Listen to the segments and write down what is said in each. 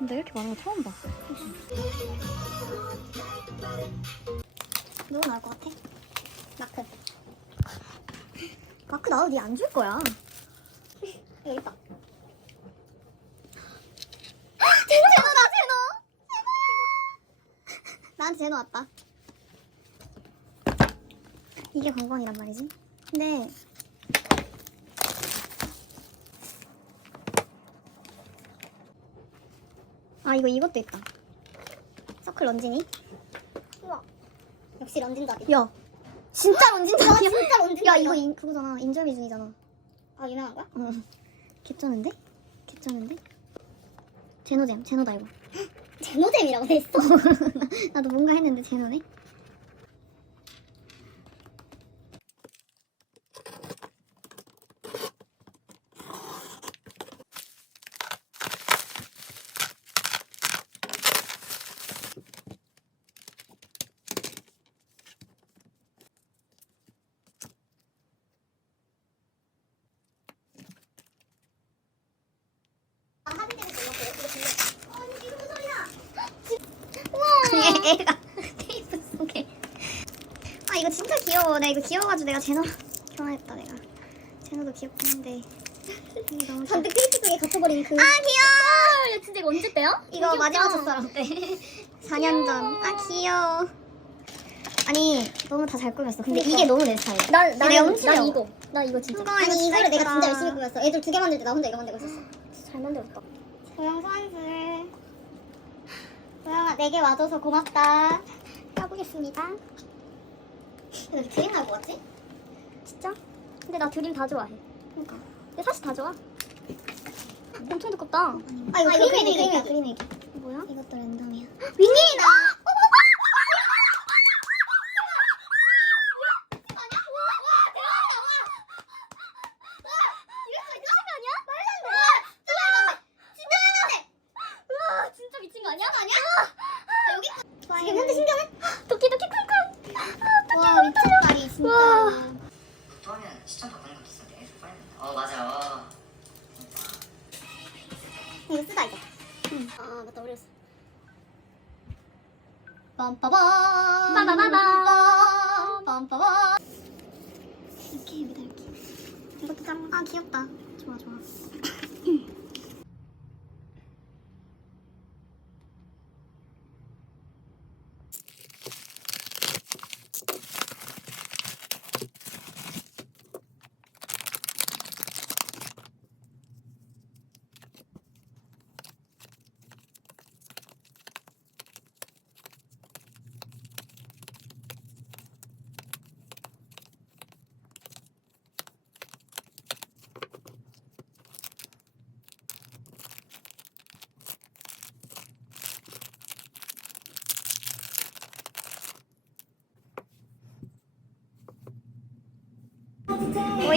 근데 이렇게 많은 거 처음 봐. 누구 나올 것 같아? 마크. 마크 나도 니안 줄 거야. 이거 있다. 제노 제노다 제노. 제노야. 나한테 제노 왔다. 이게 관광이란 말이지. 근데 아 이거 이것도 있다. 서클 런진이. 우와. 역시 런진잡이. 야, 진짜 런진잡이야. 진짜 런진. 야, 이거 인, 그거잖아. 인절미 중이잖아. 아, 유명한 거야? 응. 개쩌는데? 개쩌는데? 제노잼, 제노다 이거. 제노잼이라고 돼 있어? 나도 뭔가 했는데 제노네. 우와. 애가 테이프 속에. 아 이거 진짜 귀여워. 나 이거 귀여워가지고 내가 제노 교환했다 내가. 제노도 귀엽긴 한데. 이게 너무 잔뜩 페이스북에 갇혀버린 그. 아 귀여워. 야 진짜 이거 언제 때요? 이거 마지막 첫사랑 때. 4년 전. 아 귀여워. 아니 너무 다 잘 꾸몄어. 근데 이게 너무 내 스타일. 나, 내가 나, 훔치려고. 나 이거. 나 이거 진짜. 이거 아니 이거를 내가 진짜 열심히 꾸몄어. 애들 두 개 만들 때 나 혼자 이거 만들고 있었어. 잘 만들었다. 소영 선수. 소영아 내게 와줘서 고맙다. 까보겠습니다. 근데 드림 것 같지? 진짜? 근데 나 드림 다 좋아해. 그러니까. 근데 사실 다 좋아. 엄청 두껍다. 아 이거 그림 얘기 그림 얘기 그림 얘기. 뭐야? 이것도 랜덤이야. 윙윙이다. 와 진짜 미친 거 아니야? 아니야? 지금 현재 신경은? 도끼 도끼 쿵쿵. 와 미쳤다리 진짜. 와. 또 하면 시청 바꾸는 것도 있어. 내가 써야 된다. 어 맞아. 어. 이거 쓰다 이거. 아 맞다 어렸어. 빰빠밤. 빠바바밤. 빰빠밤. 이렇게 여기다 이렇게. 이것도 짱. 아 귀엽다. 좋아 좋아.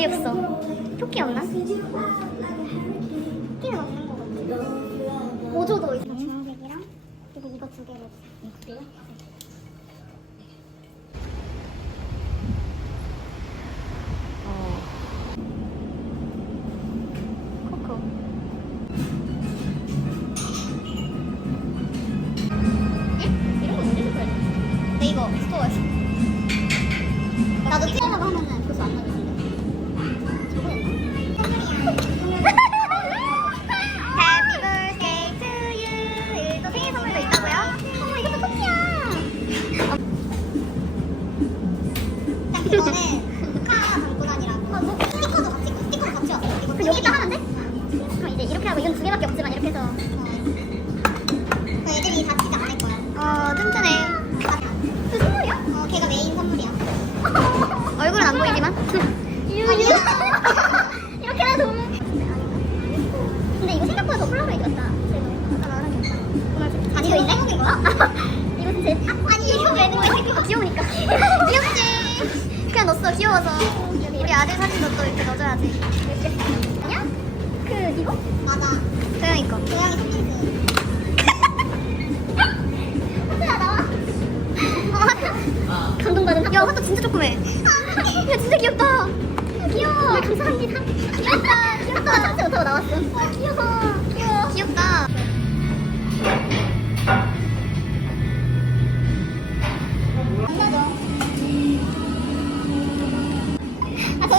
어이없어. 토끼 없나? 토끼는 없는 거 같아. 오조도 있어. 주황색이랑 그리고 이거 두 개로. 이거 제 아니 이거 왜? 이거 귀여우니까. 귀엽지. 그냥 넣었어 귀여워서. 우리 아들 사진도 또 이렇게 넣어줘야지. 아니야? 그 이거? 맞아. 고양이 거. 하트 진짜 조그매. 야 진짜. 감사합니다. 귀엽다. 귀엽다. 상체 나왔어. 아 귀여워. 귀여워. 귀엽다.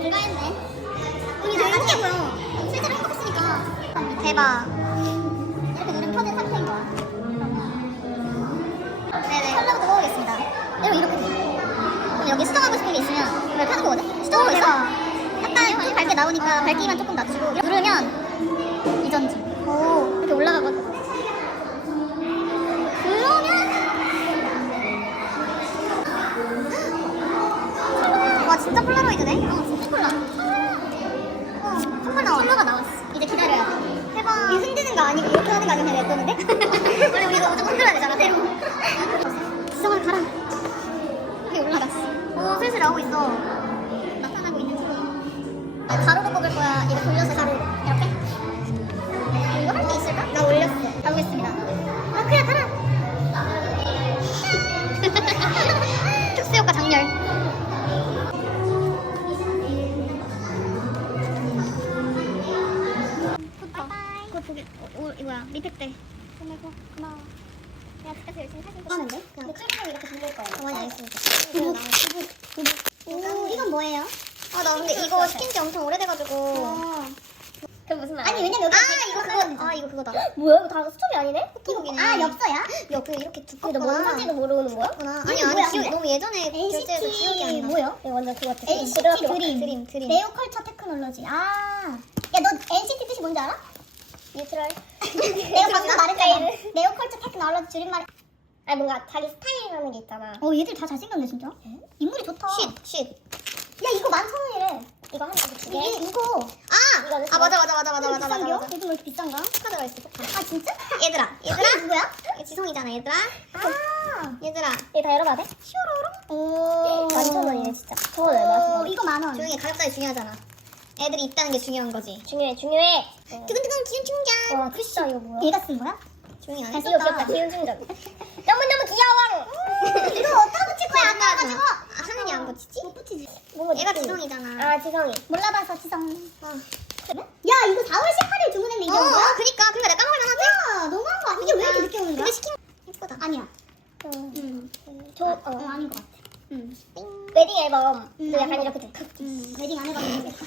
뭔가 했네. 우리 되게 신기해 보여. 실제로 행복했으니까. 대박. 이렇게 눈을 펴진 상태인 거야. 네네. 컬러부터 먹어보겠습니다. 여러분 이렇게 돼. 그럼 여기 수정하고 싶은 게 있으면 이걸 펴는 거거든? 수정하고 있어? 약간 좀 밝게 나오니까 밝기만 조금 낮추고 누르면 이전지. 오. 이렇게 올라가거든. 진짜 폴라로이드네? 어 어 선물 나와 컬러가 나왔어. 이제 기다려야 돼. 대박 이게 흔드는 거 아니고 이렇게 하는 거 아니면 그냥 냅두는데? 원래 우리 이거 무조건 흔들어야 되잖아 새로. 지성아 가라. 이게 올라갔어. 오 슬슬 나오고 있어. 나타나고 있는 중 가로로 뽑을 거야. 이거 돌려서 가로 그거 보기 어, 어, 이거야 리팩 때 보내고 고마워 내가 집에서 열심히 사진 하는데? 그냥 출근을 이렇게 돌릴 거예요 어, 맞아 알겠습니다 오 이건 뭐예요? 아 나 근데 이거 시킨 지 엄청 오래돼가지고 그럼 무슨 말? 아니 왜냐면 여기 아 이거 그거 아 이거 그거다 뭐야? 이거 다 수첩이 아니네? 이거 아 엽서야? 엽그 이렇게 두껍구나 근데 뭔 건지도 모르는 거야? 구나. 이게 아니 아니 뭐야, 기억 근데? 너무 예전에 결제해서 기억이 안 나. 뭐야? 이거 완전 그거 같아. NCT 드림. 드림. 드림. 네오컬처 테크놀로지. 아. 야, 너 NCT 뜻이 뭔지 알아? 뉴트럴. 내가 방금 말했잖아. 네오컬처 테크놀로지 줄임말. 아니 뭔가 자기 스타일이라는 게 있잖아. 어 얘들 다 잘생겼네 진짜. 인물이 좋다. 쉿, 쉿. 야 이거 만 천 원이래. 이거 하나 두 개. 이게 이거. 아, 이거는 아 맞아 맞아 맞아 맞아 이거 맞아 맞아. 비싼겨? 맞아. 요즘 왜 이렇게 비싼가? 들어있어 포카. 아 진짜? 얘들아 얘들아 누구야? 지성이잖아 얘들아. 아. 얘들아. 이거 다 열어봐도 돼? 오. 만천 원이네 진짜. 얼마야? 오, 이거 만 원. 조용히 가격싸이 중요하잖아. 애들이 있다는 게 중요한 거지. 중요해, 중요해. 두근두근 기운 충전. 와, 진짜 이거 뭐야? 얘가 쓴 거야? 조용히 안 이거. 귀엽다. 기운 충전. 너무 너무 귀여워. 이거 어디다 붙일 거야? 아까 가지고. 아, 하는이 안 붙이지? 못 붙이지. 뭔가 얘가 느낌이. 지성이잖아. 아, 지성이. 몰라봐서 지성. 어. 야 이거 4월 18일 주문했는데 이게 어, 뭐야? 그니까 그니까 내가 깜빡이 만났지? 야 너무한 거 아니야? 이게 왜 이렇게 늦게 오는 거야? 근데 시킨 예쁘다. 아니야. 음. 응. 저, 어. 어 아닌 것 같아. 응. 웨딩 앨범. 음, 약간 아닌 이렇게 것 좀. 응. 웨딩 안 모르겠다.